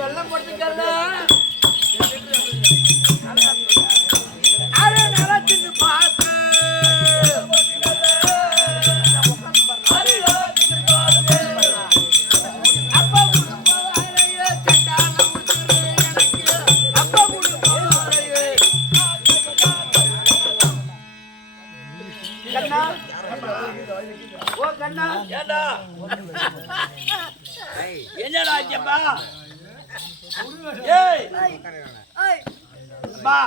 வெள்ளம் போட்டுக்கல அரை நிலத்தின்னு பார்த்து என்னடா ஆச்சப்பா? ஏய் பா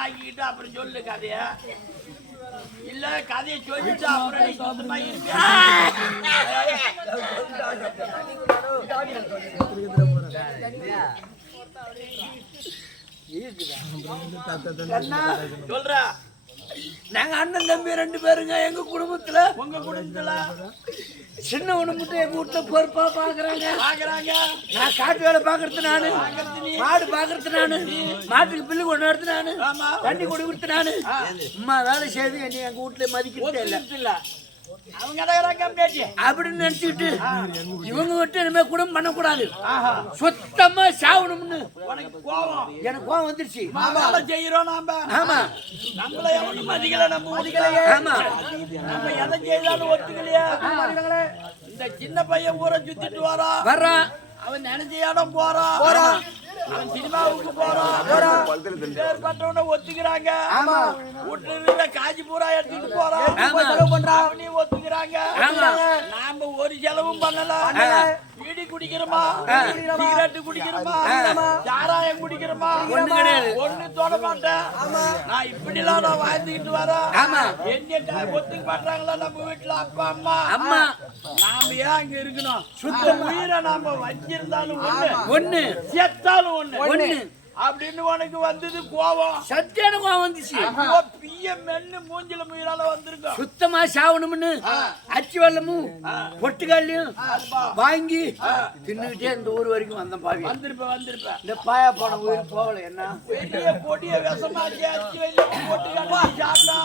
ஆகிட்டு அப்புறம் சொல்லு கதைய இல்ல கதையை சொல்லிட்டு அப்புறம் சொந்தமா சொல்ற. நாங்க அண்ணன் தம்பி 2 பேருங்க. எங்க குடும்பத்துல உங்க குடும்பத்துல சின்ன ஒண்ணு மட்டும் எங்க வீட்டுல பொறுப்பா பாக்குறாங்க. நான் காட்டு வேலை பாக்குறது நானு, மாடு பாக்குறது நானு, மாட்டுக்கு பில்லு கொண்டு வரது நானு, தண்ணி கொடுக்கறது நானு. அம்மா வேலை செய்து என்னை எங்க வீட்டுல மதிக்கிறது இல்ல. அப்படின்னு நினைச்சுட்டு இவங்க விட்டு இனிமே குடும்பம் பண்ணக்கூடாது, சுத்தமா சாவணும்னு எனக்கு கோவம் வந்துருச்சு. செய்யறோம் நாம. ஆமா, நம்மள எவனும் மதிக்கல, நம்ம ஒதுக்கலையே. ஆமா, நம்ம எதை செய்தாலும் ஒத்துக்கலையா? இந்த சின்ன பையன் ஊரை சுத்திட்டு வரான். அவன் நினைச்ச இடம் போறான். அவன் சினிமாவுக்கு போறான். பேர்பட்டவனை ஒத்துக்கிறாங்க. வீட்டுல காஞ்சி பூரா எடுத்துட்டு போறான். அவனையும் ஒத்துக்கிறாங்க. நாம ஒரு செலவும் பண்ணல. பீடி குடிக்கிறோமா, சிகரெட்டு குடிக்கிறோமா, சாராயம் குடிக்கிறோமா, ஒண்ணு தொட மாட்டேன். நான் இப்படிலாம் நான் வாழ்ந்துக்கிட்டு வரேன். என்ன ஒத்துக்க மாட்டாங்களா நம்ம வீட்டுல அப்பா அம்மா? நாம ஏன் அங்க இருக்கணும்? சுத்த உயிரை நாம வச்சிருந்தாலும் ஒண்ணு, செத்தாலும் ஒண்ணு அப்படின்னு உனக்கு வந்தது கோவம். சத்தியான கோவம் வந்துச்சு. மென்னு மூஞ்சில முயலால வந்திருக்கோம். சுத்தமா சாவணும்னு அச்சு வெள்ளமும் பொட்டுக்காலையும் வாங்கி தின்னுகிட்டே இந்த ஊர் வரைக்கும் வந்தேன். பாவி வந்திருப்பேன். இந்த பாயா போன உயிர் போகல. என்ன பெரிய பொடிய விஷமாச்சு அச்சு வெள்ளம் பொட்டுக்காலையும் சாப்பிட்டா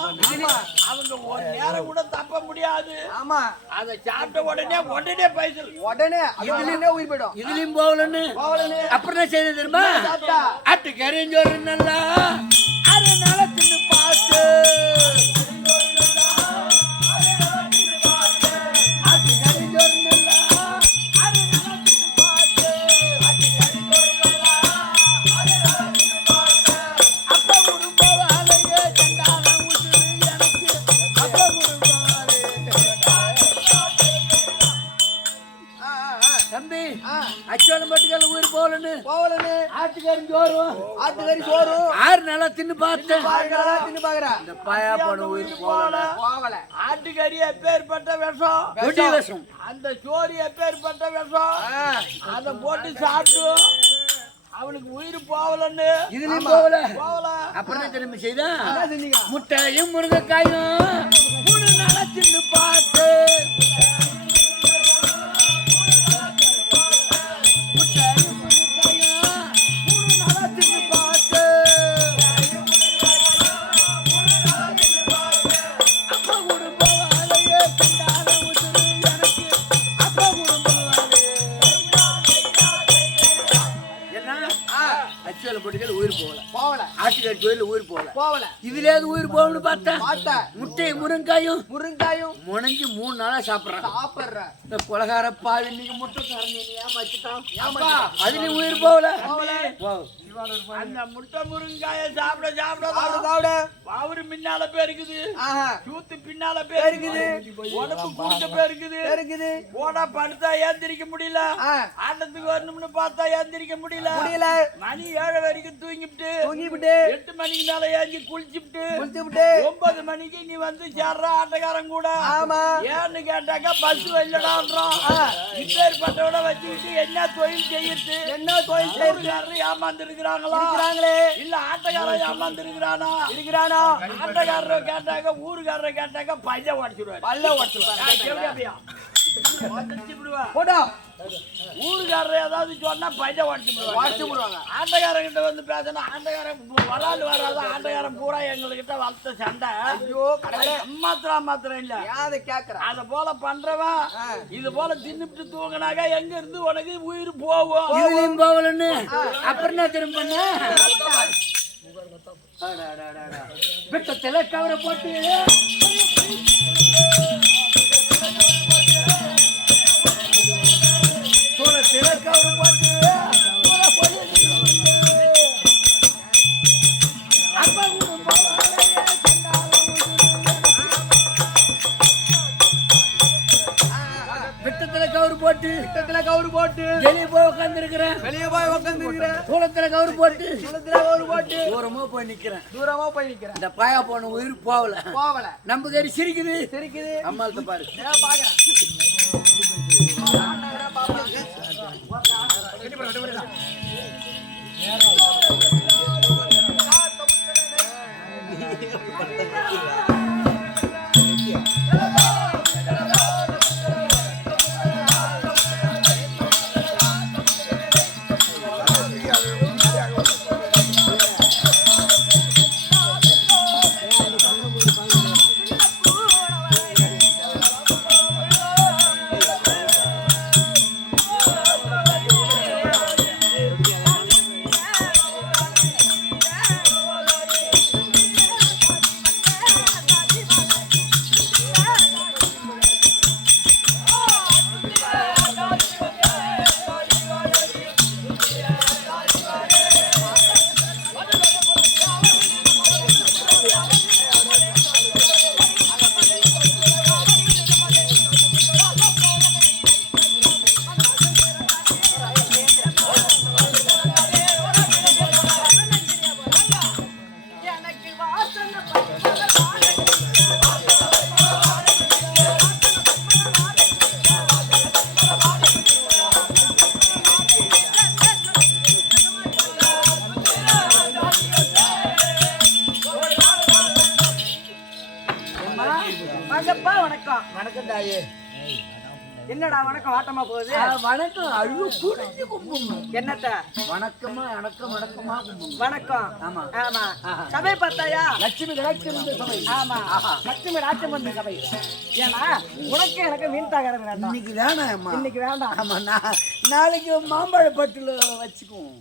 அவங்க ஒரு நேரம் கூட தப்ப முடியாது. ஆமா, அதை சாப்பிட்ட உடனே பைசல் உடனே உயிர் போயிடும். இதுலயும் போகலன்னு அப்புறம் என்ன செய்ய தெரியுமா? அட்டு கரைஞ்சோறு நல்லா அரை நிலத்தின்னு பார்த்து அட்டு கரைஞ்சோறு நல்லா அரை நிலத்தின்னு பார்த்து அப்பா குடும்பம் வேலையே கண்டான உசுறு எனக்கு அப்பா குடும்பம் தம்பி அச்சோளம் பட்டுக்கால உயிர் போகலன்னு ஆட்டுக்கறி சோறும் 6 நாளா தின்னு பார்த்தேன். இந்த பாயா போன உயிர் போகல. ஆட்டுக்கறி எப்பேற்பட்ட விஷம், அந்த சோறு எப்பேற்பட்ட விஷம். அதை போட்டு சாப்பிட்டு அவனுக்கு உயிர் போகலன்னு இதுலயும் போகல. அப்புறம் திரும்பி செய்தா முட்டையும் முருங்கைக்காயும் 3 நாளா தின்னு பார்த்து உயிர் போகல. ஆட்டுக்கறி கோயில் உயிர் போகல. இதுல உயிர் போகணும்னு பார்த்தா முட்டை முருங்காயும் முனைஞ்சு 3 நாளா சாப்பிடுறேன். இந்த கொலகார பாவி நீங்க முட்டை ஏமாச்சிட்டான். அதுலயும் உயிர் போகல. அந்த முட்டை முருங்காய சாப்பிட அவரு முன்னால பேருக்குது, சூத்து பின்னால பேருக்குது, உடம்பு கூட்ட பேருக்குது. போனா படுத்தா ஏந்திரிக்க முடியல, ஆட்டத்துக்கு வரணும்னு பார்த்தா ஏந்திரிக்க முடியல. மணி 7 வரைக்கும் தூங்கிவிட்டு 8 மணிக்கு மேல ஏஞ்சி குளிச்சுட்டு 9 மணிக்கு நீ வந்து சேர்ற ஆட்டக்காரன் கூட. ஏன்னு கேட்டாக்கா பஸ் இல்லடான்றான். இப்பேற்பட்டவனை வச்சுக்கிட்டு என்ன தொழில் செய்யிட்டு ஏமாந்து இருக்கிறாங்களே இல்ல ஆட்டக்காரன் ஏமாந்து இருக்கிறானா? ஆட்டக்காரரை கேட்டாக்க ஊருக்காரரை கேட்டாக்க பல்ல உடச்சிடுவாரு. போடா ஊருக்காரர் ஏதாவது சொன்னா பைட்ட உடச்சு போடுவாங்க. ஆட்டக்காரங்கிட்ட வந்து பேசினா ஆட்டக்காரன் வராது வராது ஆட்டக்காரன் பூரா எங்ககிட்ட வளர்த்த சண்டை. ஐயோ மாத்திரம் இல்ல அதை கேக்குற அத போல பண்றவன் இது போல தின்னுட்டு தூங்கினாக்க எங்க இருந்து உனக்கு உயிர் போகும். இதுலயும் போகலன்னு அப்புறம் என்ன திரும்ப விட்டத்துல கவரை போட்டு கவுரு போட்டு வெளியே போய் உட்காந்துருக்கிறேன். தூரத்துல கவுரு போட்டு தூரமா போய் நிக்கிறேன். இந்த பாயா போன உயிர் போகல. நம்ம கறி சிரிக்குது. அம்மாள்கிட்ட பாரு வணக்கம் தாயே. என்னடா வணக்கம் வாட்டமா போகுது? வணக்கம் அழுவு புரிஞ்சு கும்பும். என்னத்த வணக்கமா வணக்கமா கும்பும். வணக்கம். ஆமா ஆமா. சபை பார்த்தாயா? லட்சுமி கடாட்சம் சபை. ஆமா லட்சுமி ராட்சமந்த சபை. ஏன்னா உனக்கு எனக்கு மீன் தகரம் வேண்டாம். இன்னைக்கு வேணாம். இன்னைக்கு வேண்டாம். ஆமா நாளைக்கு மாம்பழ பட்டுல வச்சுக்குவோம்.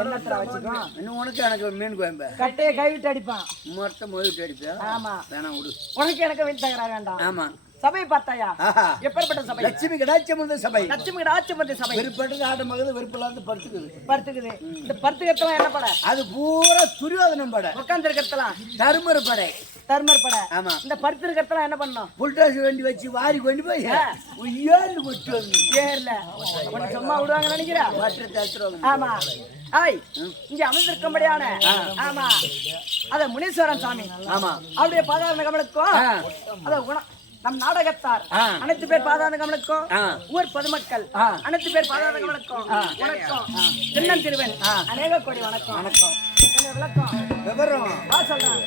என்னத்துல வச்சுக்கோ? இன்னும் உனக்கு எனக்கு மீன் குழம்பு கட்டையை கைவிட்டு அடிப்பான். மொத்த முதலிட்டு அடிப்பேன். ஆமா வேணாம் விடு. உனக்கு எனக்கு மீன் தகரம் வேண்டாம். ஆமா சபை பார்த்தாயா? எப்பேற்பட்ட சபை? லட்சுமி கடாட்சம் சபை. லட்சுமி கடாட்சமந்த சபை. வெறுப்பட்டு ஆட்டம் மகது வெறுப்பில்லாத படுத்துக்குது. இந்த படுத்துக்கிறதுலாம் என்ன படை? அது பூரா துரியோதனம் படை. உட்கார்ந்து இருக்கிறதுலாம் தர்மர் படை. தர்மர் படை. ஆமா. இந்த படுத்துக்கிறதுலாம் என்ன பண்ணோம்? புல்டாசி வண்டி வச்சு வாரி கொண்டு போய் ஏழு கொட்டு வந்து ஏர்ல உனக்கு சும்மா விடுவாங்க நினைக்கிறா? ஆமா ஆய் இங்க அமர்ந்திருக்கும்படியான ஆமா அத முனீஸ்வரன் சாமி. ஆமா அவருடைய பாதாரண கமலுக்கும் அத நம் நாடகத்தார் அனைத்து பேர் பாதாரண கமலுக்கும் ஊர் பொதுமக்கள் அனைத்து பேர் பாதாரண கமலுக்கும் வணக்கம். திருநன் திருவன் அநேக கோடி வணக்கம். வணக்கம். விளக்கம் விவரம் வா சொல்றேன்.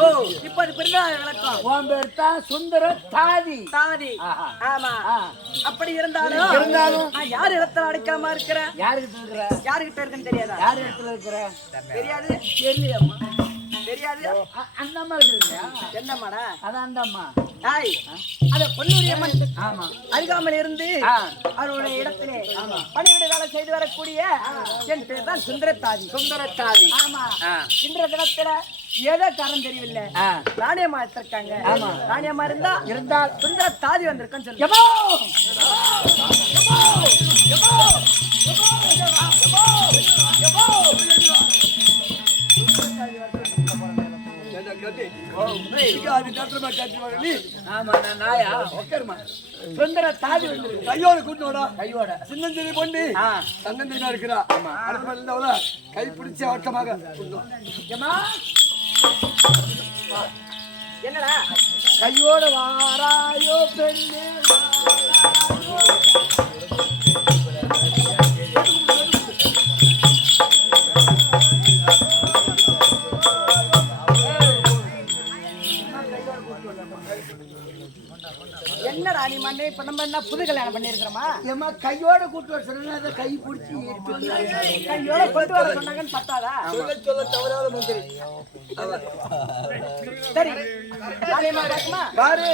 ஓ இப்போது பிறந்தநாள் விளக்கம். உன் பேர் தான் சுந்தர தாதி. தாதி. ஆமா. அப்படி இருந்தாலும் நான் யார் இடத்துல அடைக்காம இருக்கிறேன்? யாருக்கிட்ட இருக்கிற? யாருகிட்ட இருக்குன்னு தெரியாதா? யார் இடத்துல இருக்கிற? தெரியாது. தெரியலையம்மா. தெரியாது. அந்த அம்மா இருக்கிறியா? என்னம்மாடா? அதான் அந்த அம்மா. தாய் அத பொன்னூரி அம்மன் ஆமா அருகாமல் இருந்து அவருடைய இடத்திலே பணிவிட வேலை செய்து வரக்கூடிய என் பேர் தான் சுந்தரத்தாதி. சுந்தரத்தாதி. ஆமா. இன்றைய தினத்துல ஏதோ காரணம் தெரியவில்லை. ராணியம்மா எடுத்திருக்காங்க. ராணியம்மா இருந்தால் சுந்தரத்தாதி வந்திருக்கேன்னு சொல்லி சுந்தர தாதி வந்து கையோட கூட்டோட கையோட சின்னஞ்சிரி பொண்ணு தன்னந்திரிமா இருக்கிறா. கை பிடிச்சி வட்டமாக என்னடா கையோட வாராயோ பெண்ணு என்னடா நீ மண்ணே இப்ப நம்ம என்ன புது கல்யாணம் பண்ணிருக்கிறோமா? ஏமா கையோட கூட்டு வர சொன்னா அதை கை பிடிச்சி கையோட கொண்டு வர சொன்னாங்கன்னு பத்தாதா? சொல்ல தவறாத மந்திரி. சரி ராணியம்மா பார்க்குமா? பாரு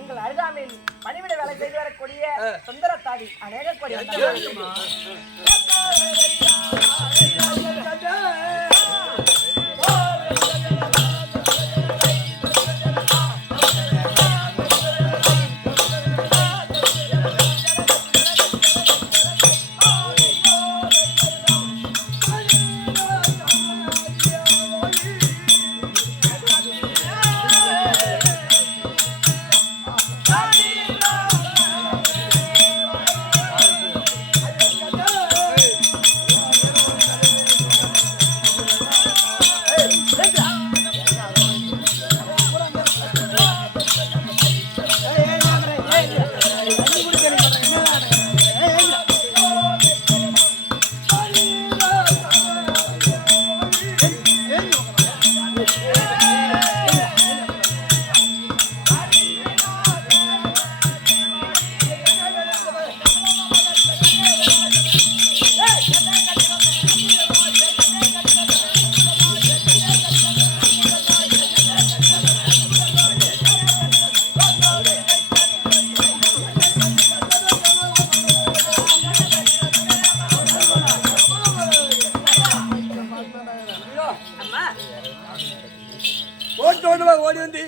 உங்கள் அருகாமையில் பணிவிட வேலை செய்து வரக்கூடிய சுந்தரத்தாதி அநேக கோடி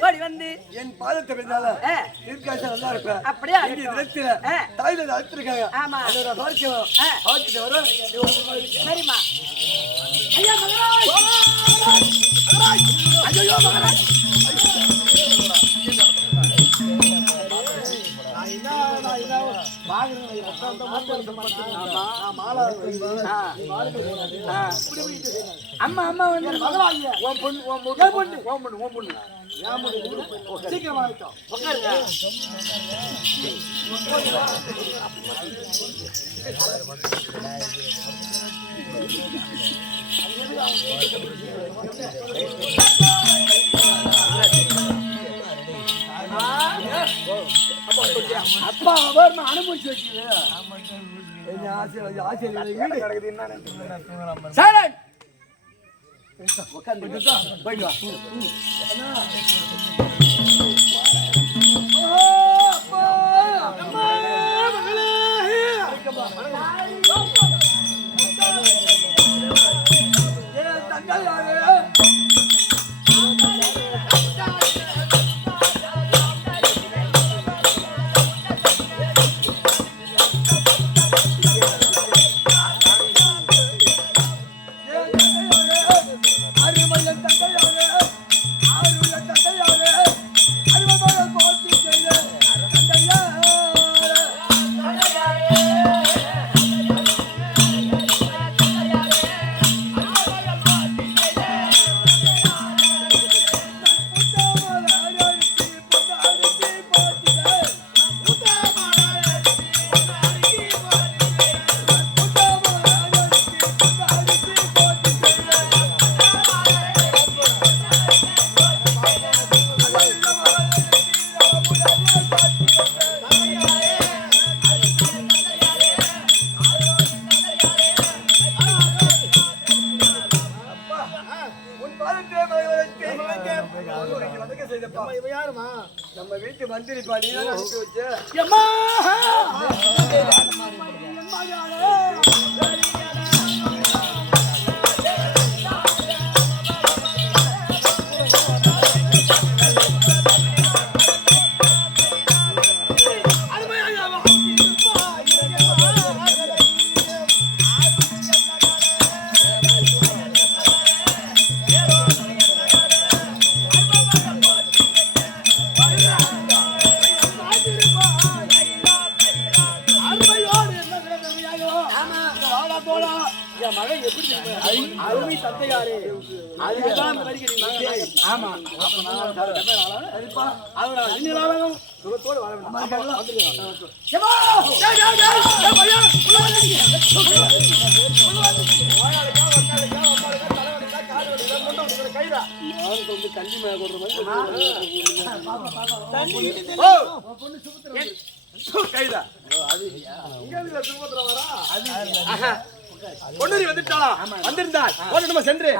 ஓடி வந்து என் பாதத்தை பின்னால தீர்க்காசம் நல்லா இருப்பேன். அப்படியே தாயில அழுத்திருக்காங்க. ஆமா வரும். சரிம்மா. ஐயா மகராஜ் ஐயோ மகராஜ் அம்மா அம்மா வந்து சீக்கிரம் ஆயிட்டோம். அப்பா அவர் அனுபவிச்சு வச்சு போயிட்டு வா. நம்ம வீட்டு மந்திரி பாடி வச்சு அருமை தந்தையாரே அதுதான் அந்த வரிக்கு ஆமா சுகத்தோடு வாழ கைதா பொண்ணுரி வந்துட்டாளா வந்திருந்தாள் நம்ம சென்று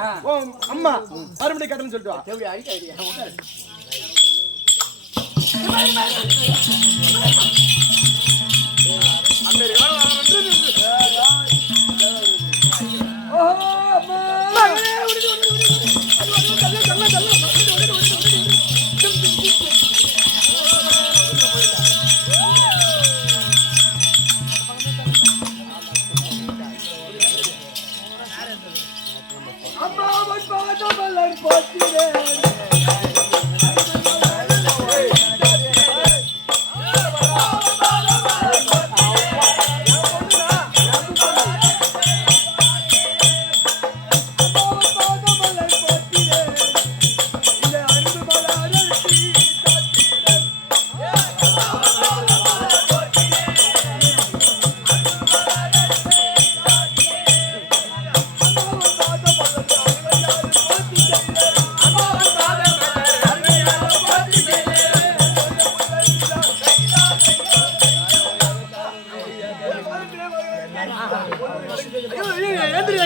அம்மா மறுபடியும் கட்டணும் சொல்லிட்டு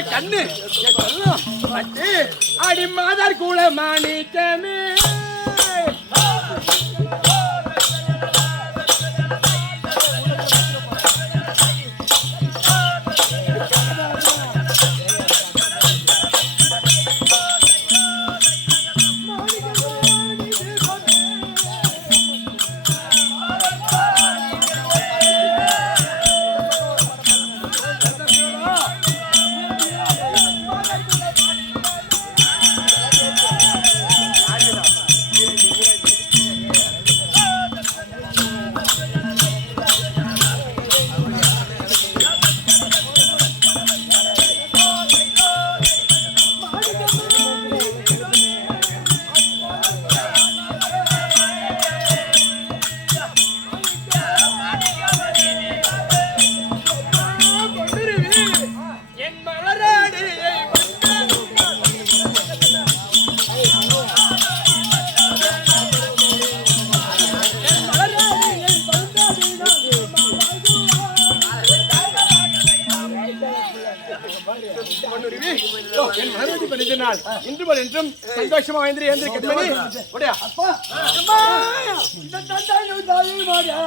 கண்ணு அடி மாதார் குல மாணிக்கமே நாள் இன்று போல் என்றும் சந்தோஷமா வந்து ஏந்திருக்கட்டும். உடையா அப்பா இந்த தந்தாய் தாய் மாடா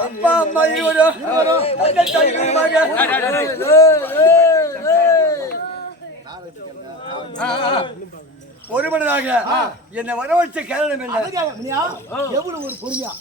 அப்பா அம்மா ஒருமனதாக என்னை வர வச்ச கேரளம் என்ன எவ்வளவு ஒரு பொறுமையா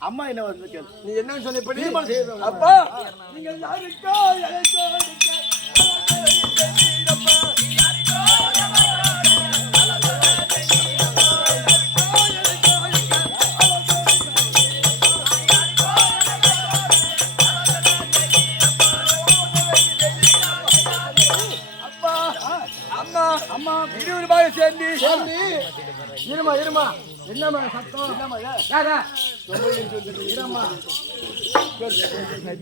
அம்மா என்ன வந்து கேளு. நீ என்ன சொன்ன இப்ப அப்பா நீங்க யாருக்கோ அம்மா 20 ரூபாய் சேர்ந்து இருமா என்னம்மா சத்தம் என்னம்மா யாரா இருமா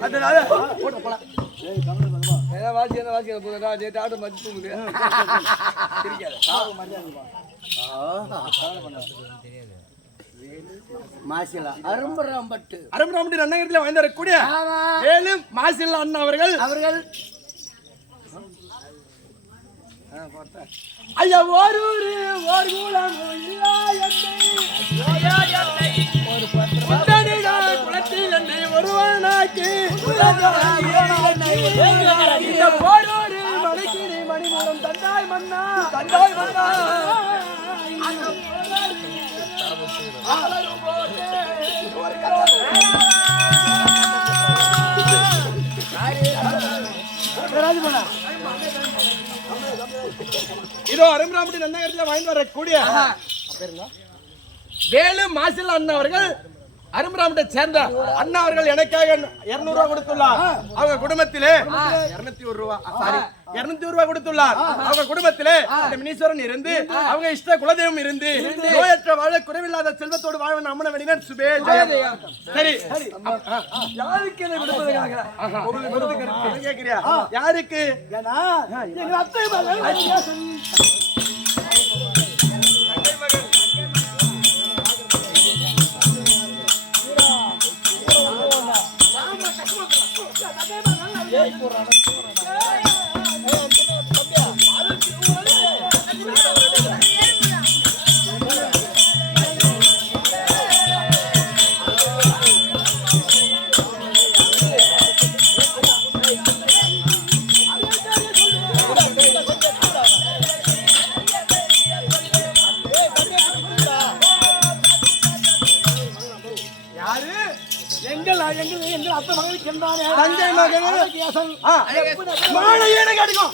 அதனால போட போலாம் வாசி என்ன வாசி போதா நேத்து ஆடு மதி தூங்குது தெரியாது சாவு மரியாதை மாசிலா அரும்பராம்பட்டு அண்ணங்கத்துல வாழ்ந்தக்கூடிய வேலு மாசிலா அண்ணா அவர்கள் ஐயா ஒரு குலம் குளத்தில் என்னை ஒருவனாக்கி மலைக்கு மணி மூலம் தந்தாய் மன்னா இதோ அரும்பராம்பட்டி நன்னகரத்தில் வாங்கி வரக்கூடிய வேலு மாசில் அண்ணா அவர்கள் அரும்பராம்பட்டை சேர்ந்த அண்ணா அவர்கள் எனக்காக 200 ரூபாய் கொடுத்துள்ளார். அவங்க குடும்பத்திலே 201 ரூபாய் கொடுத்துள்ளார். அவங்க குடும்பத்திலே மினீஸ்வரன் இருந்து அவங்க இஷ்ட குலதெய்வம் இருந்து நோயற்ற வாழ குறைவில்லாத செல்வத்தோடு வாழ்வன் அம்மன வெளியினர் சுபே சரி யாருக்கு கேட்கிறியா யாருக்கு எங்க அத்தை எங்கள் அத்தை மகளுக்கு என்றானே தஞ்சை மகன் மாலையே கிடைக்கும்.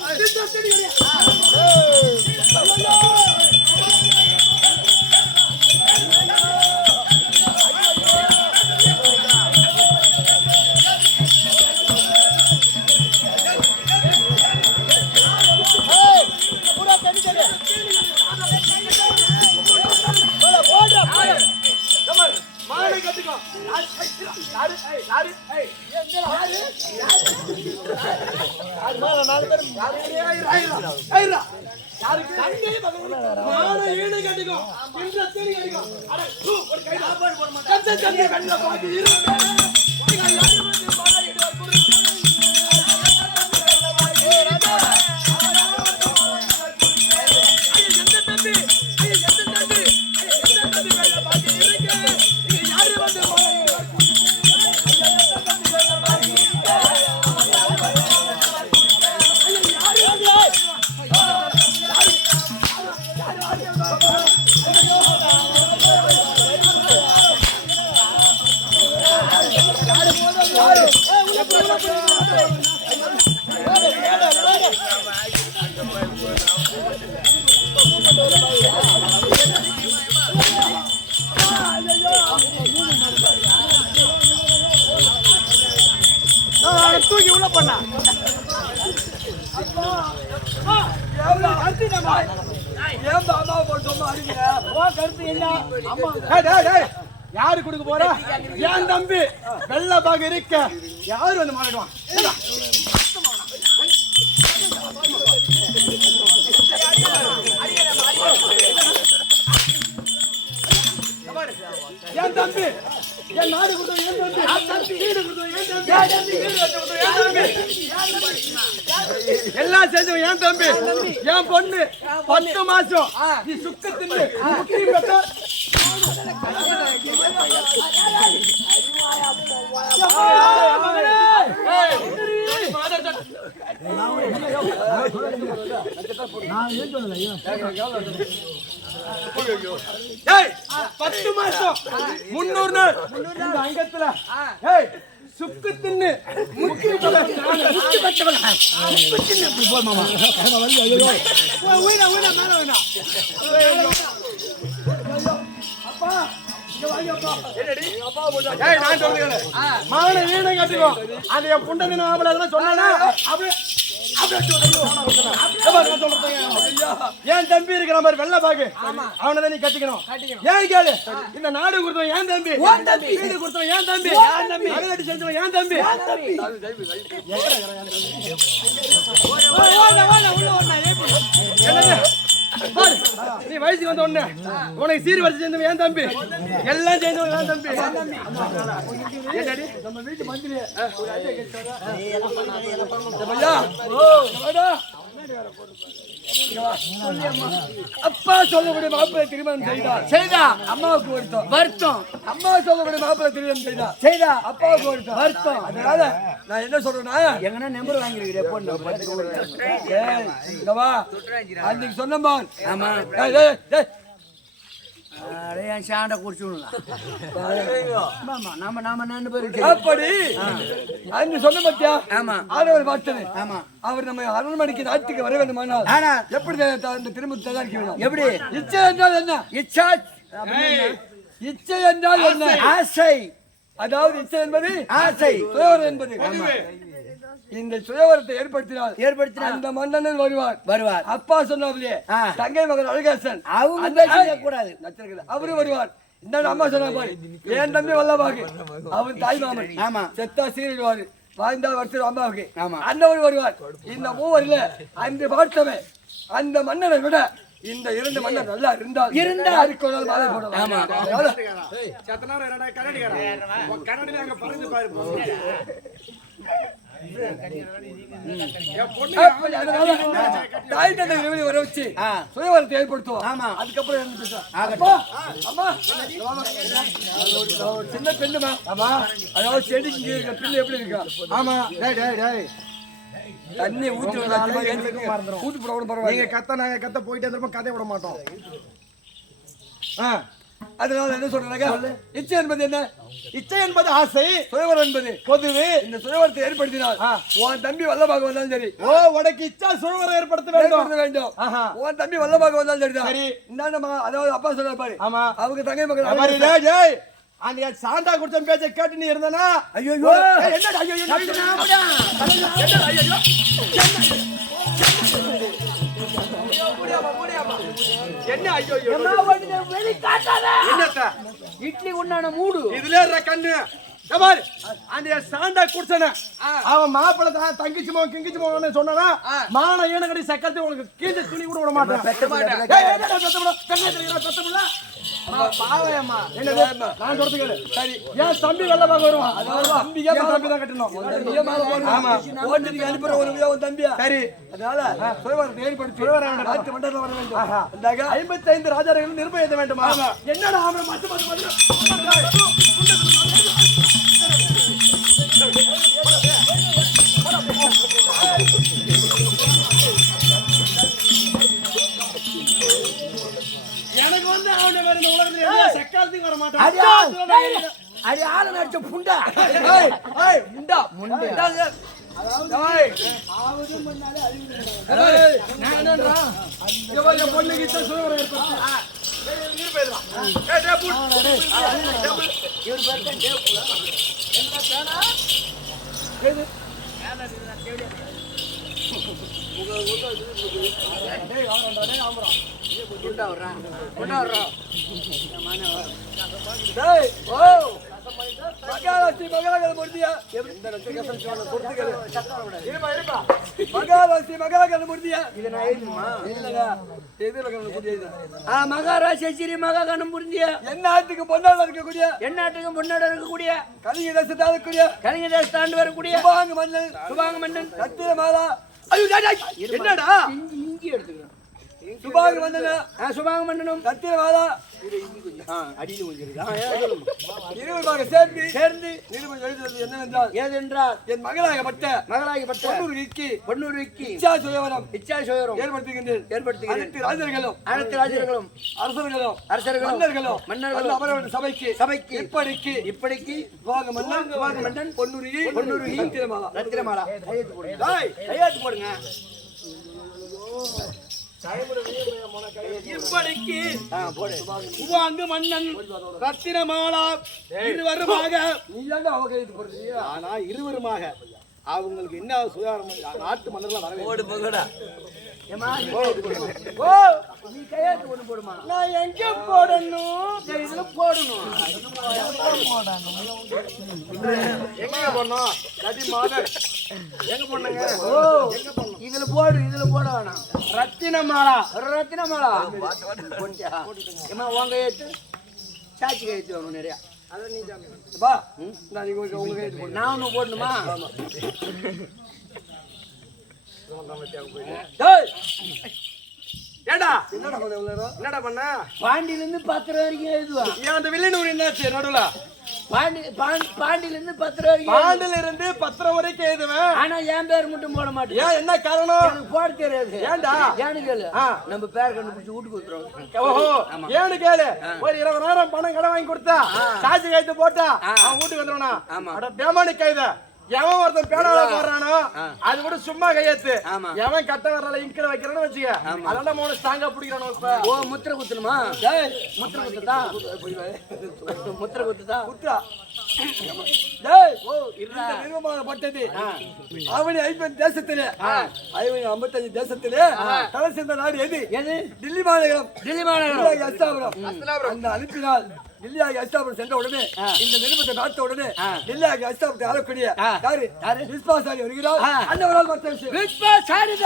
தூக்கி உள்ள பண்ணா யாரு கொடுக்க போற? என் தம்பி வெள்ள பாக இருக்க யாரு வந்து மாறிடுவான்? என் தம்பி என் நாடு கொடுத்தோம், என் தம்பி வீடு கொடுத்தோம், என் தம்பி எல்லாம் செஞ்சோம். என் தம்பி என் பொண்ணு 10 மாசம் நீ சுக்க தின்னு முட்டி பெத்த ஏய் 10 மாசம் 300 நாள் இந்த அங்கத்துல ஏய் சுக்கு தின்னு முட்டி பச்சவள போ மாமா ஓய்னா மேல வேணா அப்பா இங்க வாங்க அப்பா என்னடி அப்பா போடா ஏய் நான் சொல்றேன் மான வீணை கட்டிக்கோ அது என் புண்ட தின ஆபல அதெல்லாம் சொன்னானா அப்படியே ஏன் தம்பி இருக்கிற மாதிரி வெள்ள பாக்கு அவனை நீ கட்டிக்கணும். ஏன் கேளு இந்த நாடு கொடுத்தோம் ஏன் தம்பி, வீடு கொடுத்தோம் ஏன் தம்பி, அகலடி செஞ்சோம் ஏன் தம்பி. நீ வயசுக்கு வந்த உடனே உனக்கு சீர் வரிசை செஞ்சவன் ஏன் தம்பி, எல்லாம் செஞ்சவன் ஏன் தம்பி. நம்ம வீட்டு மந்திரி அப்பா சொல்லக்கூடிய மாப்பிள்ளை திருமணம் செய்தா அம்மாவுக்கு வருத்தம். அம்மா சொல்லக்கூடிய மாப்பிள்ளை திருமணம் செய்தா அப்பாவுக்கு வருத்தம். அதனால நான் என்ன சொல்றேன்னா எங்கன்னா நம்பர் வாங்கிருக்கிறேன் அன்னைக்கு சொன்னமா சாண்ட குடிச்சுடலாம் அப்படி அங்க சொன்ன பத்தியா ஆடவர் பார்த்தது. அவர் நம்ம அரண்மனைக்கு நாட்டுக்கு வர வேண்டுமானால் எப்படி அந்த திரும்ப தயாரிக்க வேண்டும்? எப்படி இச்சை என்றால் என்ன? இச்சை என்றால் என்ன? ஆசை. அதாவது இச்சை என்பது ஆசை, சுயவரம் என்பது. இந்த சுயவரத்தை ஏற்படுத்தினால் அந்த மன்னன் வருவார். அப்பா சொன்னாப்லையே தங்கை மகன் அழகேசன் கூடாது அவரு வருவார். இந்த அம்மா சொன்ன பாரு என் தம்பி வல்லபாகு அவர் தாய் மாமன் செத்தா சீரிடுவாரு, வாழ்ந்தா வருஷம் அம்மாவுக்கு அண்ணவர் வருவார். இந்த மூவரில் அந்த பார்த்தவன் அந்த மன்னனை விட இந்த 2 மன்னர் நல்லா இருந்தால் யாருக்கு ஒரு நாள் மாலை போடலாம். தாய் தந்தை வர வச்சு சுயவரத்தை ஏற்படுத்துவோம். அதுக்கப்புறம் சின்ன பெண்ணுமா அதாவது செடிக்கு பிள்ளை எப்படி இருக்கா? ஆமா தண்ணி ஊத்தி நீங்க கத்த நாங்க கத்த போயிட்டே இருப்போம், கதை விட மாட்டோம். அதனால என்ன சொல்றாங்க, இச்சை என்பது என்ன? இச்சை என்பது ஆசை, சுயவரம் என்பது பொதுவு. இந்த சுயவரத்தை ஏற்படுத்தினால் உன் தம்பி வல்லபாக வந்தாலும் சரி, உனக்கு இச்சா சுயவரம் ஏற்படுத்த வேண்டும். உன் தம்பி வல்லபாக வந்தாலும் சரிதான். சரி இந்தாண்டமா அதாவது அப்பா சொல்ற பாரு அவங்க தங்கை மகள் அந்த சாந்தா குடுத்த பேச்சை கேட்டு நீ இருந்தானா ஐயோ என்ன ஐயோ இட்லி உண்டான மூடு இதுல கண்ணு பாரு அந்த சாண்டா குடிச்சன அவன் மாப்பிள்ள தான் தங்கிச்சு மோ கிங்கிச்சு மோன்னு சொன்னா மான ஏனகடி சக்கரத்தை உனக்கு கீழ துணி கூட விட மாட்டேன் பாவையம்மா நான் சொல்றதுக்கு சரி ஏன் தம்பி வெள்ள பாக்க வருவான் தம்பி தான் கட்டணும் ஆமா ஓட்டுக்கு அனுப்புற ஒரு தம்பியா சரி அதனால சுயவரம் ஏற்படுத்தி ராஜ்ய மண்டலம் வர வேண்டும். இதாக 55 ராஜாக்கள் நிர்ணயிக்க வேண்டுமா என்னடா அவன் எனக்கு வந்து அவனை வேற இந்த உலகத்துல சக்காலத்துக்கு வர மாட்டான். அது ஆளு நடிச்ச புண்டா முண்டா முண்டா பொண்ணுக்கு சுயவரம் மகாலட்சுமி மகாலகல முடியா மகாலட்சுமி மகாலகல முடியா இது நான் எழுதுமா இல்லடா எதுல முடியாது மகாராஜேஸ்வரி மகாகணம் புரிஞ்சிய என்னாட்டுக்கு பொன்னாட இருக்கக்கூடிய எந்நாட்டுக்கும் பொன்னாட இருக்கக்கூடிய கலிங்க தேசத்தை ஆளக்கூடிய கலிங்க தேசத்தை ஆண்டு வரக்கூடிய சுபாங்க மன்னன் கத்திர மாலா என்னடா இஞ்சி எடுத்துக்கிறேன் சுபாங்க மன்னனா சுபாங்க மன்னனும் கத்திர மாலா அடியில் கொஞ்சம் இருவருமாக சேர்ந்து நிருபம் எழுதுவது என்னவென்றால் ஏதென்றால் என் மகளாகப்பட்ட பொன்னூர் விக்கி இச்சா சுயவரம் இச்சா சுயவரம் ஏற்படுத்துகின்றேன் அனைத்து ராஜர்களும் அரசர்களும் மன்னர்களும் அமர வேண்டும் சபைக்கு இப்படிக்கு சுபாங்க மன்னன் பொன்னூரி ரத்தினமாலா கையெழுத்து போடுங்க இப்படிக்கு சுபாங்க மன்னன் ரத்தினமாலா இருவருமாக நீ தாங்க அவங்க கைது போடுறீங்க ஆனா இருவருமாக அவங்களுக்கு என்ன சுயாரம் நாட்டு மன்னர்கள் வர ஓடு போகடா நீ கையெழுத்து ஒண்ணு போடுமா நான் எங்க போடணும் இதுல போடணும் எங்க போடணும் நதி மாதர் எங்க போடணுங்க இதுல போட வேணாம் ரத்தினமாலா ஏமா உங்க கையெழுத்து சாட்சி கையெழுத்து வேணும் நிறையா அதான் நீ பா நான் உங்க கைது போடு நான் ஒண்ணு போடணுமா ஏடா என்னடா பண்ண பாண்டியில இருந்து 10 வரைக்கும் எழுதுவான் ஏன் அந்த வில்லினூர் என்னாச்சு நடுவுல பாண்டியில இருந்து 10 வரைக்கும் பாண்டில இருந்து 10 வரைக்கும் எழுதுவேன் ஆனா என் பேர் மட்டும் போட மாட்டேன் ஏன் என்ன காரணம் எனக்கு போட தெரியாது ஏன்டா ஏன்னு கேளு நம்ம பேர் கண்டுபிடிச்சு வீட்டுக்கு வந்துடுறோம் ஓஹோ ஏன்னு கேளு ஒரு 20,000 பணம் கடன் வாங்கி கொடுத்தா சாட்சி கைது போட்டா அவன் வீட்டுக்கு வந்துடுவானா அட பேமானி கைத எவன் ஒருத்தன் பேனால போடுறானோ அது கூட சும்மா கையெழுத்து எவன் கட்ட வரல இன்கிற வைக்கிறான்னு வச்சுக்க அதெல்லாம் மூணு ஸ்ட்ராங்கா பிடிக்கிறானோ இப்ப ஓ முத்திர குத்துணுமா முத்திர குத்துதா குத்துறா டேய் ஓ இந்த நிர்வாகப்பட்டது அவனி 50 தேசத்திலே 55 தேசத்திலே தலை சேர்ந்த நாடு எது டில்லி மாநகரம் அஸ்தாபுரம் அந்த அனுப்பினால் டெல்லியாகி அஸ்தாபுரம் சென்ற உடனே இந்த நிருபத்தை பார்த்த உடனே டெல்லியாகி அஸ்தாபுரத்தை ஆளக்கூடிய யாரு விஸ்வாசாரி வருகிறார் அன்னவரால் மற்ற விஷயம் விஸ்வாசாரி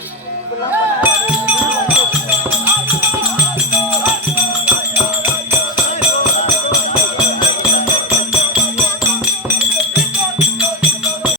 இப்படிலாம் பண்ணாத.